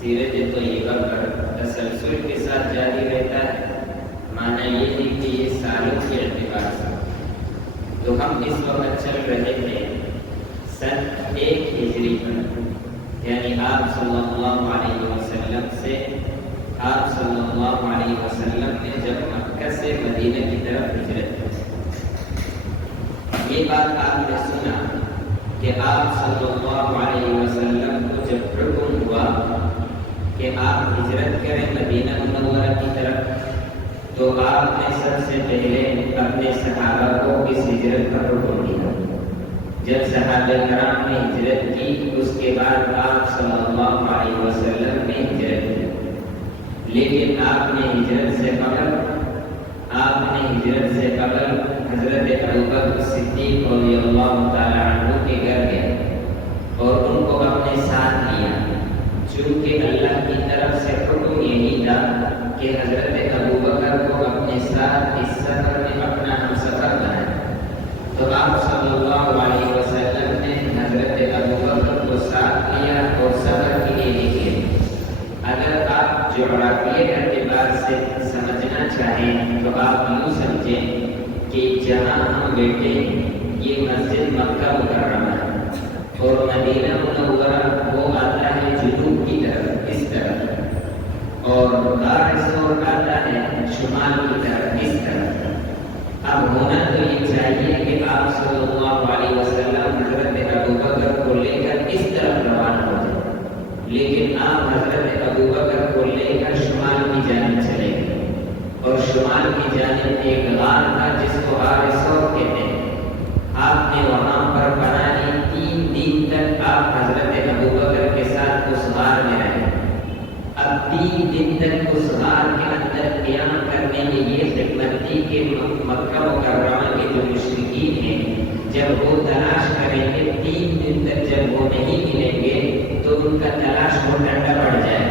سیرت طیبہ پر تسلسل کے ساتھ جاری رہتا ہے، معنی یہ ہے کہ یہ سالوں کے اعتبار سے تو ہم اس وقت چل رہے تھے سن 1 ہجری پر، یعنی آپ صلی اللہ علیہ وسلم سے آپ صلی اللہ علیہ وسلم نے جب مکہ سے مدینہ کی طرف ہجرت کی، یہ بات آپ نے سنا کہ آپ صلی اللہ علیہ وسلم کو جب حکم ہوا کہ آپ ہجرت کریں مدینہ منورہ کی طرف، تو آپ نے سب سے پہلے اپنے صحابہ کو اس ہجرت کا حکم دیا۔ جب صحابہ کرام نے ہجرت کی اس کے بعد آپ صلی اللہ علیہ وسلم نے ہجرت کی، لیکن آپ نے ہجرت سے قبل حضرت ابوبکر صدیق رضی اللہ تعالی عنہ کے گھر گئے اور ان کو اپنے ساتھ لیا، چونکہ اللہ کی طرف سے حکم یہی تھا کہ حضرت ابوبکر کو اپنے ساتھ اس سفر میں اپنا ہم سفر بنائے۔ تو آپ صلی اللہ علیہ وسلم نے حضرت ابوبکر کو ساتھ لیا اور سفر کے لیے نکلے۔ اگر آپ جغرافیائی اعتبار سے سمجھنا چاہیں تو آپ یوں سمجھیں کہ جہاں ہم بیٹھے یہ مسجد مکہ مکرمہ ہے اور مدینہ منورہ وہ آتا ہے جنوب کی طرف اس طرف، اور غار ثور آتا ہے شمال کی طرف اس طرف۔ اب ہونا تو یہ چاہیے کہ آپ صلی اللہ علیہ وسلم حضرت ابوبکر کو لے کر اس طرف روانہ ہو جائیں، لیکن آپ حضرت ابوبکر کو لے کر شمال کی جانب چلے گئے، اور شمال کی جانب ایک غار تھا جس کو غار ثور کہتے ہیں۔ آپ نے وہاں پر پناہ لی، 3 دن تک آپ حضرت ابوبکر کے ساتھ اس غار میں رہے۔ اب 3 دن تک اس غار کے اندر قیام کرنے میں یہ حکمت تھی کہ مکہ مکرمہ کے جو مشرکین ہیں جب وہ تلاش کریں گے 3 دن تک جب وہ نہیں ملیں گے تو ان کا تلاش وہ ٹھنڈا پڑ جائے گا۔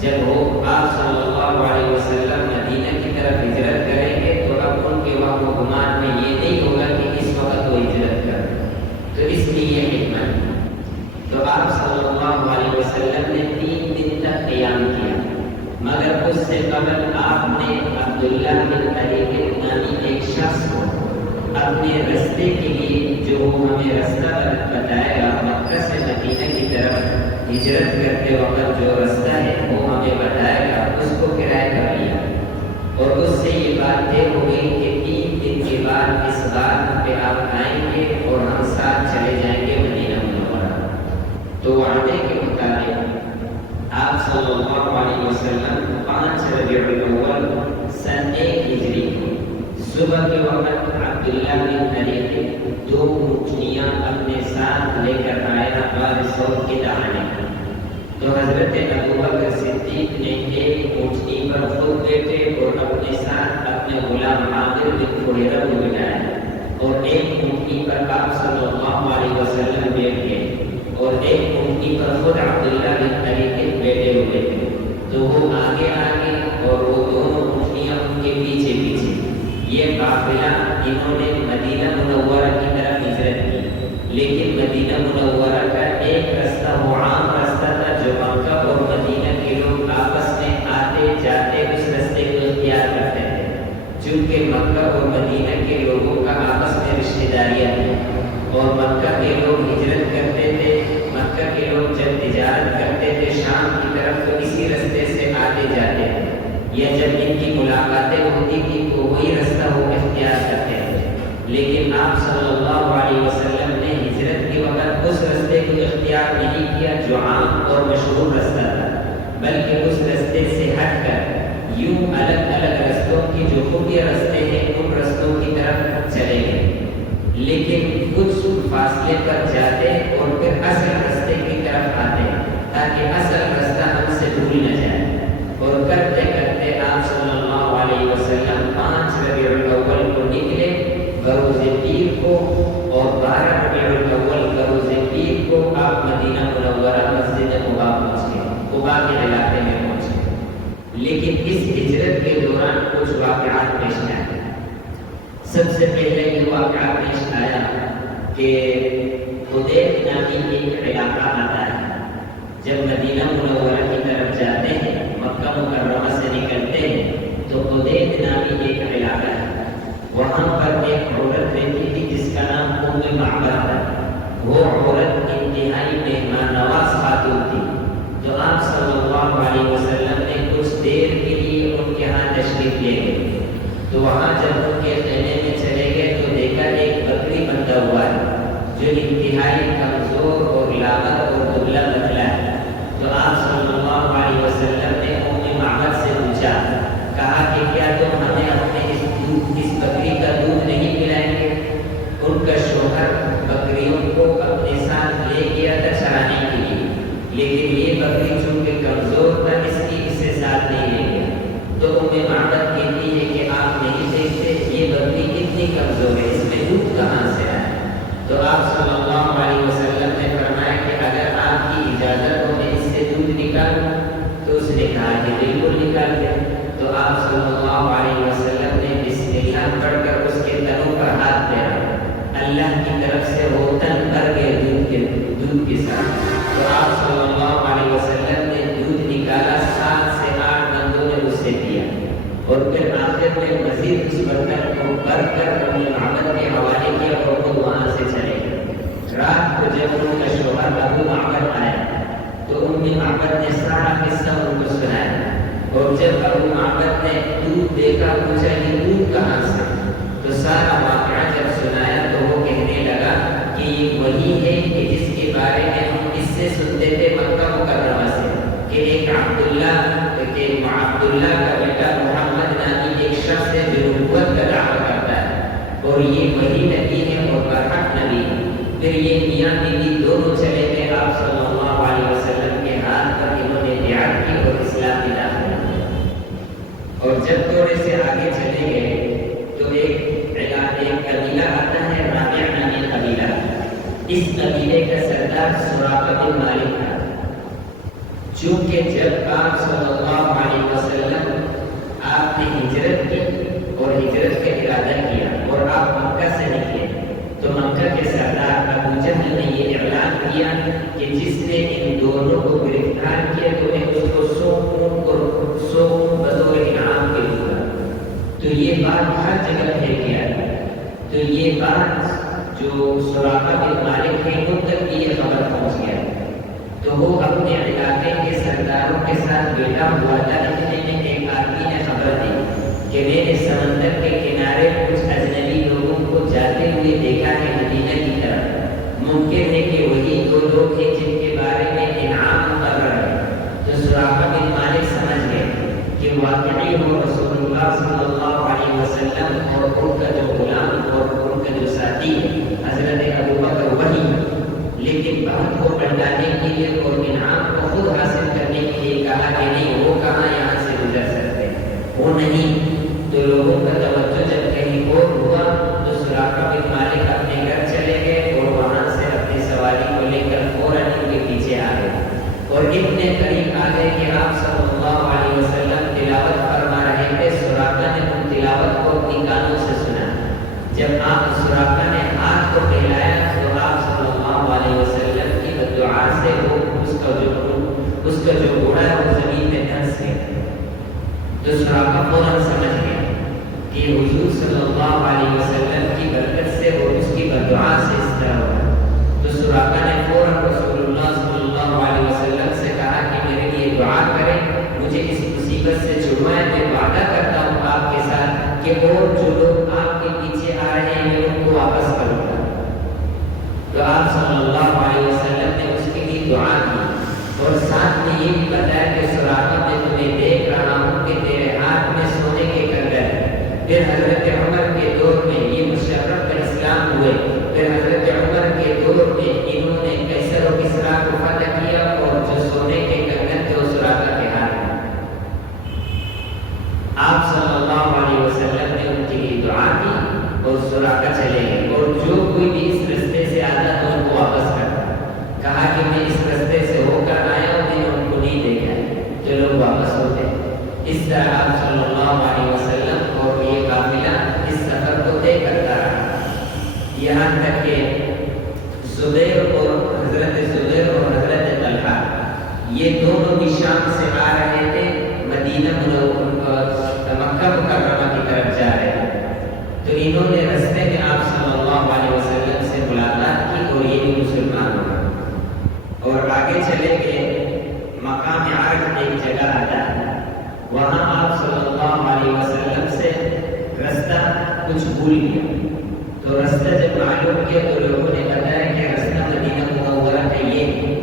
جب وہ آپ صلی اللہ علیہ وسلم مدینہ کی طرف ہجرت کریں گے تو اب ان کے وہم و گمان میں یہ نہیں ہوگا کہ اس وقت وہ ہجرت کریں، تو اس لیے حکمت۔ تو آپ صلی اللہ علیہ وسلم نے 3 دن تک قیام کیا، مگر اس سے قبل آپ نے عبداللہ بن طریق نامی ایک شخص کو اپنے رستے کے لیے جو ہمیں رستہ بتائے گا مکہ سے مدینہ کی طرف ہجرت کرتے وقت جو رستہ ہے وہ ہمیں بتائے گا، اس کو کرایہ کر لیا، اور اس سے یہ بات طے ہو گئی کہ 3 دن کے بعد اس بات پہ آپ آئیں گے اور ہم ساتھ چلے جائیں گے مدینہ منورہ۔ تو وعدے کے مطابق آپ صلی اللہ علیہ وسلم 5 ربیع الاول سن 1 ہجری کو صبح کے وقت عبداللہ بن طریق 2 اونٹنیاں اپنے ساتھ لے کر آیا غار ثور کے دہانے۔ تو حضرت ابوبکر صدیق نے ایک اونٹنی پر خود بیٹھے اور اپنے ساتھ اپنے غلام عامر بن فہیرہ کو بٹھایا، اور ایک اونٹنی پر آپ صلی اللہ علیہ وسلم بیٹھ گئے اور ایک اونٹنی پر خود عبداللہ بن طریق بیٹھے ہوئے تھے۔ تو وہ آگے آگے اور وہ دونوں اونٹنیاں ان کے پیچھے پیچھے، یہ قافلہ انہوں نے مدینہ منورہ کی طرف ہجرت کی، لیکن مدینہ منورہ کا ایک رستہ وہ عام رستہ تھا جو مکہ اور مدینہ کے لوگ آپس میں آتے جاتے اس رستے کو اختیار کرتے تھے، چونکہ مکہ اور مدینہ کے لوگوں کا آپس میں رشتہ داریاں تھیں، اور مکہ کے لوگ ہجرت کرتے تھے، مکہ کے لوگ جب تجارت کرتے تھے شام کی طرف تو اسی رستے سے آتے جاتے تھے، یا جب ان کی ملاقاتیں ہوتی تھی تو وہی رستہ وہ اختیار کرتے تھے۔ لیکن آپ صلی اللہ علیہ وسلم نے ہجرت کے وقت اس رستے کو اختیار نہیں کیا جو عام اور مشہور رستہ تھا، بلکہ اس رستے سے ہٹ کر یوں الگ الگ رستوں کی جو خفیہ رستے ہیں ان رستوں کی طرف چلے گئے، لیکن کچھ فاصلے پر جاتے اور پھر اصل رستے کی طرف آتے تاکہ اصل رستہ ہم سے بھول نہ جائے۔ اور کرتے کرتے آپ صلی اللہ علیہ وسلم 5 ربیع الاول کو نکلے بروز پیر کو، اور 12 ربیع الاول بروز پیر کو آپ مدینہ منورہ مسجد قباء پہنچ گئے، قباء کے علاقے میں پہنچ گئے۔ لیکن اس ہجرت کے دوران کچھ واقعات پیش آئے۔ سب سے پہلے یہ واقعہ پیش آیا کہ حدیث نامی ایک علاقہ آتا ہے، جب مدینہ منورہ کے تو وہاں جب ان کے خیمے میں چلے گئے تو دیکھا ایک بکری بندھا ہوا ہے جو انتہائی کمزور اور لاغر اور دبلا پتلا ہے۔ تو آپ صلی اللہ علیہ وسلم نے ام معبد سے پوچھا، کہا کہ کیا تم ہمیں اپنے اس بکری کا دودھ نہیں پلائیں گے؟ ان کا شوہر بکریوں کو اپنے ساتھ لے گیا تھا چرانے کے لیے، لیکن یہ بکری چونکہ کمزور تھا اس لیے اسے ساتھ نہیں لے گیا۔ تو ام معبد کہتی ہے کہ آپ نہیں دیکھتے یہ بکری کتنی کمزور ہے، اس میں دودھ کہاں سے آیا؟ تو آپ صلی اللہ علیہ وسلم نے فرمایا کہ اگر آپ کی اجازت ہو میں اس سے دودھ نکالوں؟ تو اس نے کہا کہ بالکل نکال دیں۔ تو آپ صلی اللہ علیہ وسلم نے بسم اللہ پڑھ کر اس کے تنوں پر ہاتھ پھیرا، اللہ کی طرف سے وہ تن بھر گئے دودھ کے ساتھ۔ تو آپ صلی اللہ علیہ وسلم نے دودھ نکالا، 7 سے 8 بندوں نے اس سے پیا، اور پھر آخر میں مزید اس برتن کو بھر کر ام معبد کے حوالے کیا اور وہ وہاں سے چلے گئے۔ رات کو جب ان کا شوہر ابو معبد آیا تو ام معبد نے سارا قصہ ان کو سنایا، اور جب ابو معبد نے دودھ دیکھا پوچھا یہ دودھ کہاں سے؟ تو سارا واقعہ جب سنایا تو وہ کہنے لگا کہ یہ وہی ہے کہ جس کے بارے میں ہم اس سے سنتے تھے مکہ مکرمہ سے، کہ ایک عبداللہ کا بیٹا محمد نامی ایک شخص ہے جو نبوت کا دعویٰ کرتا ہے، اور یہ وہی نبی ہے اور برحق نبی ہے۔ پھر یہ میاں بیوی دونوں چلے گئے آپ صلی اللہ علیہ وسلم کے ہاتھ پر، انہوں نے بیعت کی اور اسلام میں داخل ہوئے۔ اور جب تھوڑے سے آگے چلے گئے تو ایک قبیلہ آتا ہے رابعہ نامی قبیلہ۔ اس قبیلے کا سردار سراقہ بن مالک تھا۔ چونکہ جب آپ صلی اللہ علیہ وسلم آپ نے ہجرت کی اور ہجرت کا ارادہ کیا اور آپ مکہ سے نکلے تو مکہ کے سردار ابو جہل نے یہ اعلان کیا کہ جس نے ان دونوں کو گرفتار کیا تو میں اس کو 100 اونٹ بطور انعام کے دوں گا۔ تو یہ بات ہر جگہ پھیل گیا تھا۔ تو یہ بات جو سراقہ بن مالک ہے ان تک یہ خبر پہنچ گیا، تو وہ اپنے علاقے کے سرداروں کے ساتھ بیٹھا ہوا تھا۔ اتنے میں ایک آدمی نے خبر دی کہ میں نے سمندر کے کنارے کچھ اجنبی لوگوں کو جاتے ہوئے دیکھا ہے مدینہ کی طرف، ممکن ہے کہ وہی 2 لوگ ہیں جن کے بارے میں انعام مقرر ہے۔ تو سراقہ بن مالک سمجھ گئے کہ واقعی وہ رسول اللہ صلی اللہ علیہ وسلم اور ان کا جو غلام اور ان کا جو ساتھی حضرت ابو بکر وہی، لیکن بات کو پلٹانے کے لیے اور انعام کو خود حاصل کرنے کے لیے کہا کہ نہیں وہ کہاں یہاں سے گزر سکتے، وہ نہیں۔ تو لوگوں کا توجہ جب کہیں اور ہوا تو سراقہ بن مالک اپنے گھر چلے گئے اور وہاں سے اپنی سواری کو لے کر فوراً ان کے پیچھے آ گئے، اور اتنے قریب آ گئے کہ آپ صلی اللہ علیہ وسلم تلاوت فرما رہے تھے۔ سراقہ نے ان تلاوت کو اپنی کانوں سے سنا۔ جب آپ سراقہ نے ہاتھ کو پھیلایا تو آپ صلی اللہ علیہ وسلم کی بددعا سے وہ اس کا جو گھوڑا ہے وہ زمین میں دھنس گیا۔ تو سراقہ فوراً سمجھ گیا کہ حضور صلی اللہ علیہ وسلم کی برکت سے اور اس کی بددعا سے اس طرح ہوا۔ تو سراقہ نے فوراً رسول اللہ صلی اللہ علیہ وسلم سے کہا کہ میرے لیے دعا کریں، مجھے اس مصیبت سے چھڑوائیں، میں وعدہ کرتا ہوں آپ کے ساتھ کہ اور جو لوگ آپ کے پیچھے آ رہے ہیں میں ان کو واپس کروں گا۔ تو آپ صلی اللہ علیہ وسلم نے اس کے لیے دعا کی اور ساتھ میں یہ بھی بتایا کہ سراقہ میں تمہیں دیکھ رہا ہوں کہ تیرے ہاتھ میں سونے کے کنگن ہے۔ پھر حضرت عمر کے دور میں یہ مشرف کا اسلام ہوئے، پھر حضرت عمر کے دور میں انہوں نے قیصر و کسریٰ کو فتح کیا اور جو سونے کے کنگن تھے وہ سراقہ کے ہاتھ میں۔ آپ صلی اللہ علیہ وسلم نے ان کے لیے دعا کی اور سراقہ چلے گئے، اور جو کوئی بھی اس رستے سے آتا تو ان کو واپس کرتا، کہا کہ میں اس رستے سے ہو کر آیا ہوں، میں نے ان کو نہیں دیکھا ہے، تو لوگ واپس ہوتے۔ اس طرح آپ صلی اللہ علیہ وسلم اور یہ قافلہ اس سفر کو طے کرتا رہا، یہاں تک کہ زبیر اور حضرت طلحہ یہ دونوں بھی شام سے آ رہے تھے، مدینہ مکہ مکرمہ کی طرف جا رہے تھے۔ تو انہوں نے رستے میں آپ صلی اللہ علیہ وسلم سے ملاقات کی اور یہ بھی مسلمان ہو گئے، اور آگے چلے گئے۔ مقام عرج ایک جگہ آتا ہے، وہاں آپ صلی اللہ علیہ وسلم سے کچھ بھول گیا. تو راستہ جب معلوم کیا تو لوگوں نے بتایا کہ راستہ مدینہ منورہ کا یہ ہے،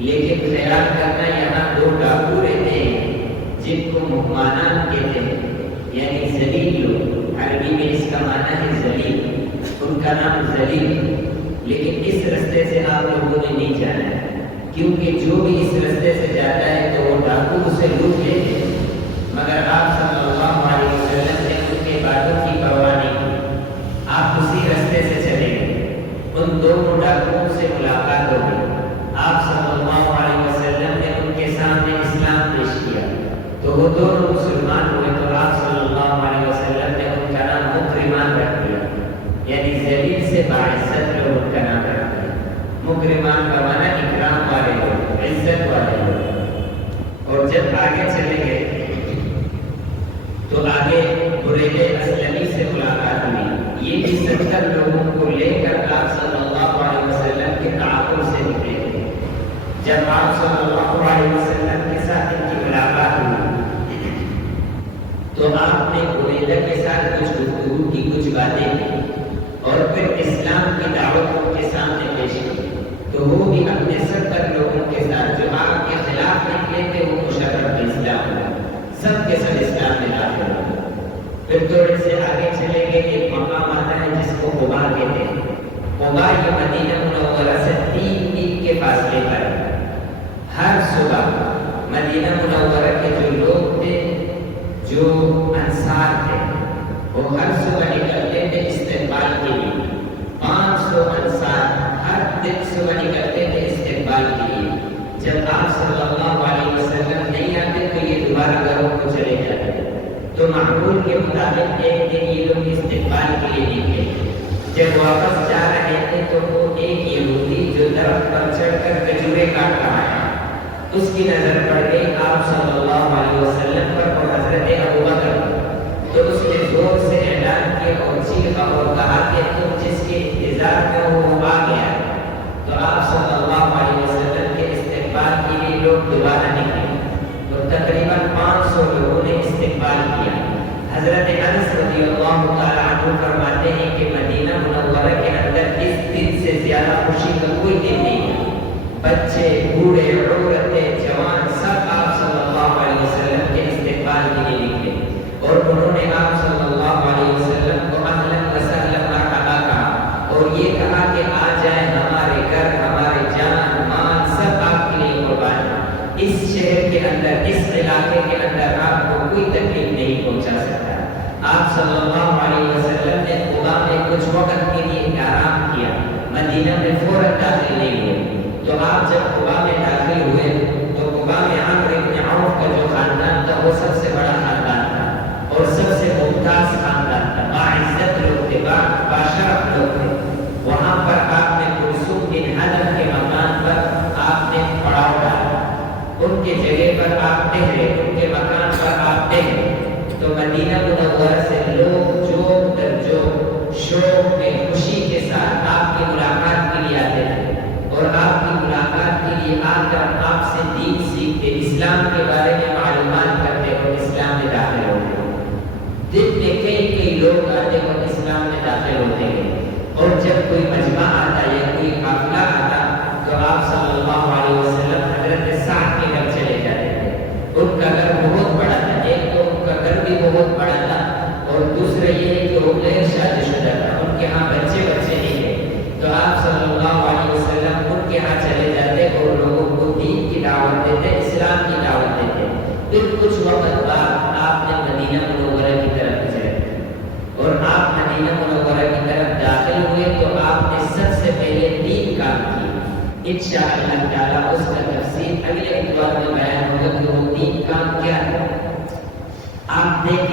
لیکن خیال کرنا یہاں 2 ڈاکو رہتے ہیں جن کو مہمانان کہتے ہیں، یعنی ذلیل لوگ. عربی میں اس کا معنی ہے ذلیل، ان کا نام ذلیل. لیکن اس رستے سے آپ لوگوں نے نہیں جانا ہے، کیونکہ جو بھی اس رستے سے جاتا ہے تو وہ ڈاکو اسے لوٹ لیتے ہیں. مگر آپ صلی اللہ علیہ وسلم نے ان کے باتوں کی پرواہ نہیں کی. آپ اسی رستے سے چلے گئے. ان دونوں ڈاکوؤں سے ملاقات ہو گئی. آپ صلی اللہ علیہ وسلم نے ان کے سامنے اسلام پیش کیا تو وہ دونوں مسلمان ہوئے. تو آپ صلی اللہ علیہ وسلم نے ان کا نام مکرمان رکھ دیا، یعنی ذلیل سے باعزت لوگ ان کا نام رکھ دیا. مکرمان کا معنی اکرام والے لوگ، عزت والے لوگ. اور جب آگے چلے گئے تو آگے بریدہ اسلمی سے ملاقات ہوئی. یہ بھی 70 لوگوں کو لے کر آپ صلی اللہ علیہ وسلم کے تعاقب سے نکلے تھے. جب آپ صلی اللہ علیہ وسلم کے ساتھ ان کی ملاقات ہوئی تو آپ نے بریدہ کے ساتھ کچھ گفتگو کی، کچھ باتیں کی، اور پھر اسلام کی دعوت ان کے سامنے پیش کی. تو وہ بھی اپنے 70 لوگوں کے ساتھ جو آپ کے خلاف نکلے تھے وہ مشرف اسلام ہوئے، سب کے سب اسلام میں داخل ہوئے. پھر تھوڑے سے آگے چلے گئے. ایک مقام آتا ہے جس کو قباء کہتے ہیں. قباء یہ مدینہ منورہ سے 3 میل کے فاصلے پر. ہر صبح مدینہ منورہ کے جو لوگ تھے، جو انصار تھے، وہ ہر صبح نکلتے تھے استقبال کے لیے. 500 انصار ہر دن صبح نکلتے تھے استقبال کے لیے. جب آپ صلی اللہ علیہ وسلم نہیں آتے تو یہ دوبارہ گھروں کو چلے جاتے. تو معمول کے مطابق ایک دن یہ لوگ استقبال کے لیے نکلے. جب واپس جا رہے تھے تو وہ ایک یہودی جو درخت پر چڑھ کر کھجورے کاٹ رہا ہے، اس کی نظر پڑ گئی آپ صلی اللہ علیہ وسلم پر اور حضرت ابوبکر. تو اس نے زور سے اعلان کیا اور چیخا اور کہا کہ تم جس کے انتظار میں ہو وہ آ گیا. تو آپ صلی اللہ علیہ وسلم کے استقبال کے لیے لوگ دوبارہ نکلے. تو تقریباً 500 لوگوں نے استقبال کیا. حضرت انس رضی اللہ تعالی عنہ فرماتے ہیں کہ مدینہ منورہ کے اندر اس دن سے زیادہ خوشی کا کوئی دن نہیں ہے. بچے، بوڑھے، عورتیں، جوان سب آپ صلی اللہ علیہ وسلم کے استقبال کے لیے نکلے اور انہوں نے آپ صلی اللہ علیہ وسلم کو اہلا وسہلا مرحبا کہا اور یہ کہا کہ آ جائیں ہمارے گھر، ہمارے جان مال سب آپ کے لیے قربان. اس شہر کے اندر، اس علاقے کے اندر آپ کو کوئی تکلیف نہیں پہنچا سکتا. آپ صلی اللہ علیہ وسلم نے قباء میں کچھ وقت کے لیے آرام کیا، مدینہ میں فوراً داخل نہیں ہوئے. تو آپ جب قباء میں داخل ہوئے تو قباء میں عمرو بن عوف کا جو خاندان تھا وہ سب سے بڑا خاندان تھا اور سب سے ممتاز خاندان تھا. باعزت لوگ تھے، باشرف لوگ تھے. وہاں پر آپ نے کلثوم بن حضر کے مکان پر آپ نے پڑاؤ ڈالا، ان کے جگہ پر آپ ٹھہرے، ان کے مکان پر آپ ٹھہرے. تو مدینہ منورہ سے لوگ جو در جو شوق میں خوشی کے ساتھ آپ کی ملاقات کے لیے آتے تھے اور آپ کی ملاقات کے لیے آ کر آپ سے دین سیکھتے، اسلام کے بارے میں معلومات کرتے اور اسلام میں داخل ہوتے. دن میں کئی لوگ آتے اور اسلام میں داخل ہوتے ہیں. اور جب کوئی مجمع آتا یا کوئی قافلہ آتا تو آپ صلی اللہ علیہ وسلم حضرت سعد کے گھر چلے جاتے تھے. ان کا گھر بہت بڑا تھا. ایک تو ان کا گھر بھی بہت بڑا تھا اور دوسرا یہ ہے کہ وہ غیر شادی شدہ تھا، ان کے ہاں بچے نہیں تھے. تو آپ صلی اللہ علیہ وسلم ان کے ہاں چلے جاتے اور لوگوں کو دین کی دعوت دیتے، اسلام کی دعوت دیتے. پھر کچھ وقت بعد آپ نے مدینہ منورہ کی طرف چلے اور آپ مدینہ منورہ کی طرف داخل ہوئے تو آپ نے سب سے پہلے 3 کام کیے. انشاءاللہ تعالیٰ اس کا تفصیل اگلے اتوار میں بیان ہوگا کہ وہ 3 کام کیا ہے. آپ دیکھیں